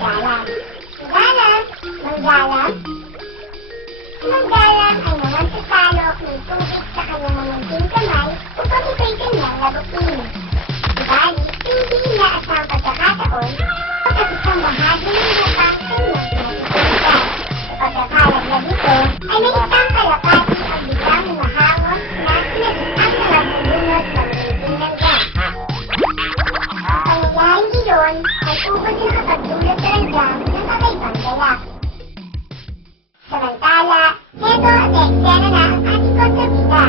manggalang. Manggalang, manggalang. Manggalang ay nangansasalok ng tubig sa kanyang mamunting kamay upang ito'y kanyang lagutin. Subalit, hindi inaasang pagkakataon at isang bahagi ng lupang kanyang pinatutunan. Sa pagkakalaglag nito, ay may isang kalapati ang biglang humahangos na sinabitang mga bulunod ng ngipin ng gas. Ang pangyayaring iyon ay upang nakapagdulot sa langgam ng kakaibang galak. Samantala, heto ang eksena na ang ating kontrabida.